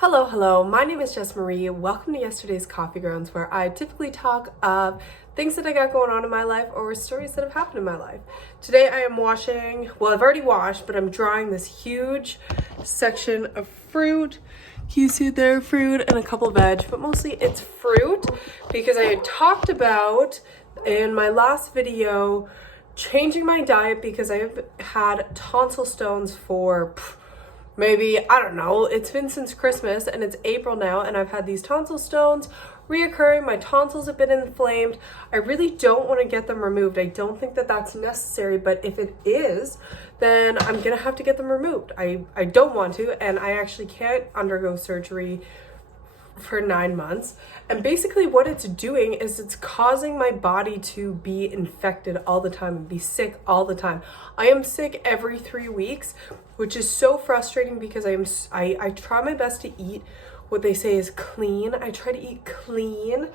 Hello, my name is Jess Marie. Welcome to yesterday's Coffee Grounds, where I typically talk of things that I got going on in my life or stories that have happened in my life. Today I am washing, well, I've already washed, but I'm drying this huge section of fruit. You see there, fruit and a couple veg, but mostly it's fruit because I had talked about in my last video changing my diet because I have had tonsil stones for maybe, I don't know, it's been since Christmas and it's April now and I've had these tonsil stones reoccurring. My tonsils have been inflamed. I really don't want to get them removed. I don't think that that's necessary, but if it is, then I'm gonna have to get them removed. I don't want to, and I actually can't undergo surgery for 9 months. And basically what it's doing is it's causing my body to be infected all the time and be sick all the time. I am sick every 3 weeks, which is so frustrating because I try my best to eat what they say is clean. I try to eat clean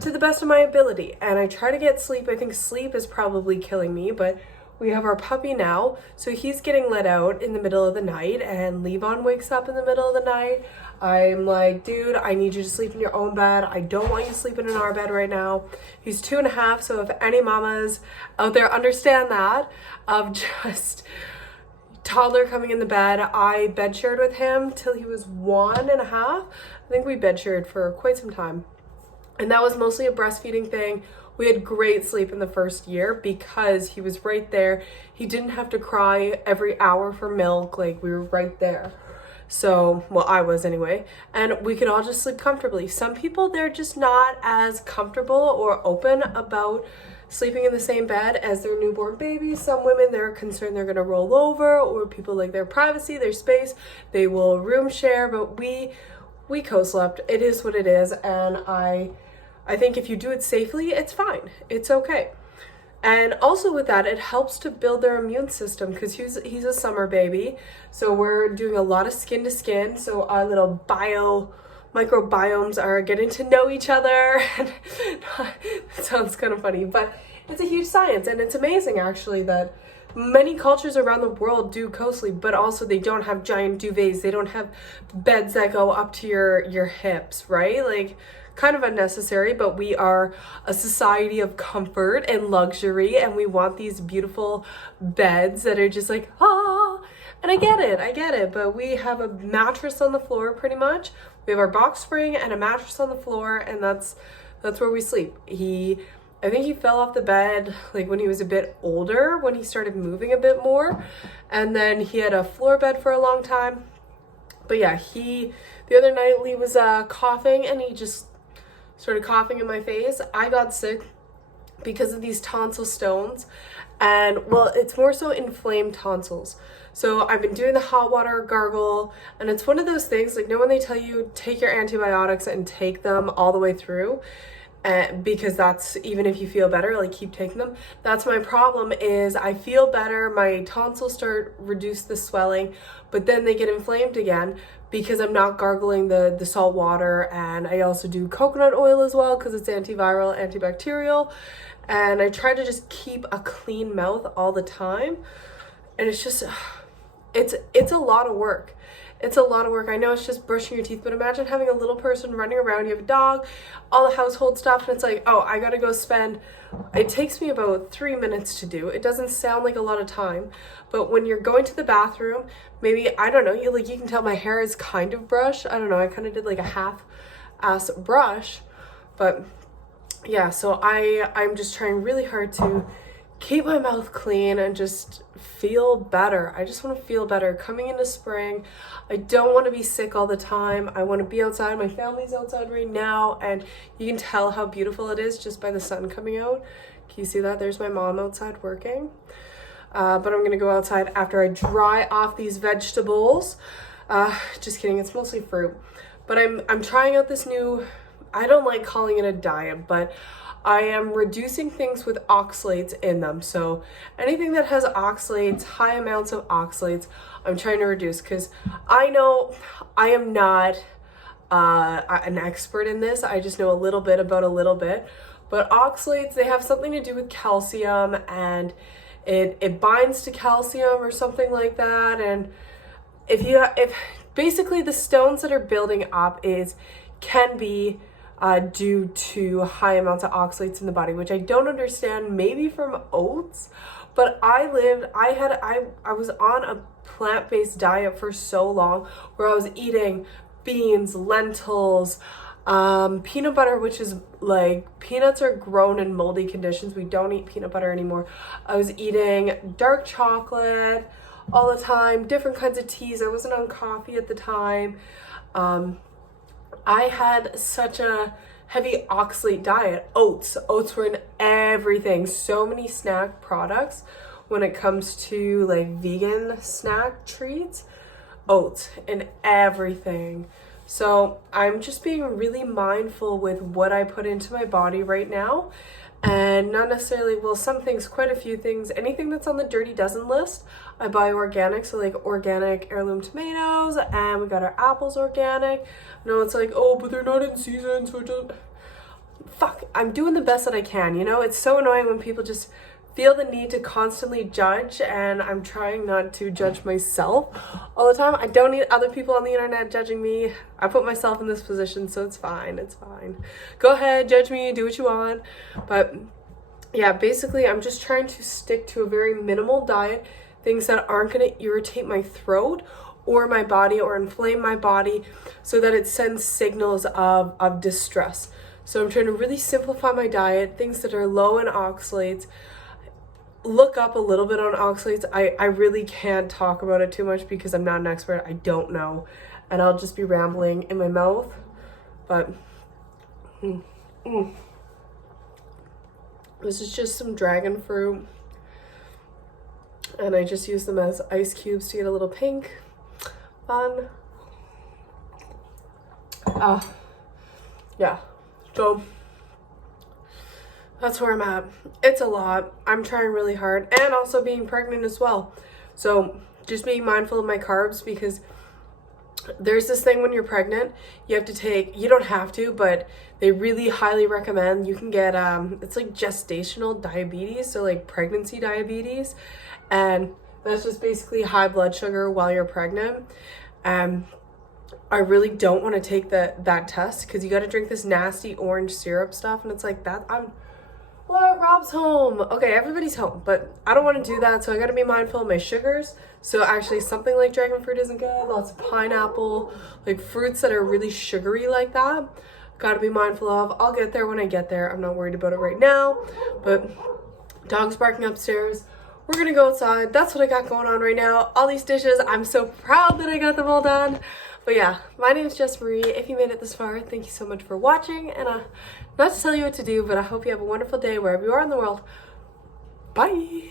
to the best of my ability, and I try to get sleep. I think sleep is probably killing me, but we have our puppy now, so he's getting let out in the middle of the night, and Levon wakes up in the middle of the night. I'm like, dude, I need you to sleep in your own bed. I don't want you sleeping in our bed right now. He's 2.5, so if any mamas out there understand that, of just toddler coming in the bed, I bed shared with him till he was 1.5. I think we bed shared for quite some time. And that was mostly a breastfeeding thing. We had great sleep in the first year because he was right there. He didn't have to cry every hour for milk. Like, we were right there. So, well, I was anyway. And we could all just sleep comfortably. Some people, they're just not as comfortable or open about sleeping in the same bed as their newborn baby. Some women, they're concerned they're gonna roll over, or people like their privacy, their space. They will room share, but we co-slept. It is what it is, and I think if you do it safely, it's fine. It's okay. And also with that, it helps to build their immune system because he's a summer baby. So we're doing a lot of skin to skin. So our little microbiomes are getting to know each other. It sounds kind of funny, but it's a huge science, and it's amazing actually that many cultures around the world do co-sleep, but also they don't have giant duvets. They don't have beds that go up to your hips, right? Like, kind of unnecessary, but we are a society of comfort and luxury, and we want these beautiful beds that are just like, and I get it, but we have a mattress on the floor pretty much. We have our box spring and a mattress on the floor, and that's where we sleep. I think he fell off the bed like when he was a bit older, when he started moving a bit more, and then he had a floor bed for a long time. But yeah, the other night Lee was coughing, and he just started coughing in my face. I got sick because of these tonsil stones, and well, it's more so inflamed tonsils. So I've been doing the hot water gargle, and it's one of those things, like, when they tell you take your antibiotics and take them all the way through, because that's, even if you feel better, like, keep taking them. That's my problem, is I feel better, my tonsils start reduce the swelling, but then they get inflamed again because I'm not gargling the salt water. And I also do coconut oil as well because it's antiviral, antibacterial, and I try to just keep a clean mouth all the time. And it's just, it's a lot of work. It's a lot of work. I know it's just brushing your teeth, but imagine having a little person running around. You have a dog, all the household stuff, and it's like, oh, I gotta go spend, it takes me about 3 minutes to do. It doesn't sound like a lot of time, but when you're going to the bathroom, maybe, I don't know, you can tell my hair is kind of brushed. I don't know, I kind of did like a half-ass brush, but yeah, so I'm just trying really hard to keep my mouth clean and just feel better. I just want to feel better coming into spring. I don't want to be sick all the time. I want to be outside. My family's outside right now, and you can tell how beautiful it is just by the sun coming out. Can you see that? There's my mom outside working. But I'm gonna go outside after I dry off these vegetables. Just kidding, it's mostly fruit. But I'm trying out this new, I don't like calling it a diet, but I am reducing things with oxalates in them. So anything that has oxalates, high amounts of oxalates, I'm trying to reduce, because I know I am not an expert in this. I just know a little bit about a little bit. But oxalates, they have something to do with calcium, and it binds to calcium or something like that. And if basically the stones that are building up can be due to high amounts of oxalates in the body, which I don't understand, maybe from oats, but I was on a plant-based diet for so long where I was eating beans, lentils, peanut butter, which is like, peanuts are grown in moldy conditions. We don't eat peanut butter anymore. I was eating dark chocolate all the time, different kinds of teas. I wasn't on coffee at the time. I had such a heavy oxalate diet. Oats were in everything. So many snack products when it comes to like vegan snack treats. Oats in everything. So I'm just being really mindful with what I put into my body right now, and not necessarily, well, some things, quite a few things, anything that's on the Dirty Dozen list, I buy organic. So like organic heirloom tomatoes, and we got our apples organic. I know it's like, oh, but they're not in season, so it doesn't. Fuck, I'm doing the best that I can, you know? It's so annoying when people just feel the need to constantly judge, and I'm trying not to judge myself all the time. I don't need other people on the internet judging me. I put myself in this position, so it's fine. It's fine. Go ahead, judge me, do what you want. But yeah, basically I'm just trying to stick to a very minimal diet, things that aren't going to irritate my throat or my body or inflame my body, so that it sends signals of distress. So I'm trying to really simplify my diet, things that are low in oxalates. Look up a little bit on oxalates. I really can't talk about it too much because I'm not an expert. I don't know. And I'll just be rambling in my mouth. But this is just some dragon fruit. And I just use them as ice cubes to get a little pink. Fun. Yeah. So that's where I'm at. It's a lot. I'm trying really hard, and also being pregnant as well. So just being mindful of my carbs, because there's this thing when you're pregnant, you have to take, you don't have to, but they really highly recommend, you can get, it's like gestational diabetes, so like pregnancy diabetes, and that's just basically high blood sugar while you're pregnant. I really don't want to take that test, because you got to drink this nasty orange syrup stuff, and it's like that. Well, Rob's home. Okay, everybody's home, but I don't want to do that, so I got to be mindful of my sugars. So actually something like dragon fruit isn't good. Lots of pineapple, like fruits that are really sugary like that, got to be mindful of. I'll get there when I get there. I'm not worried about it right now, but dog's barking upstairs. We're gonna go outside. That's what I got going on right now. All these dishes, I'm so proud that I got them all done. But yeah, my name is Jess Marie. If you made it this far, thank you so much for watching. And not to tell you what to do, but I hope you have a wonderful day wherever you are in the world. Bye.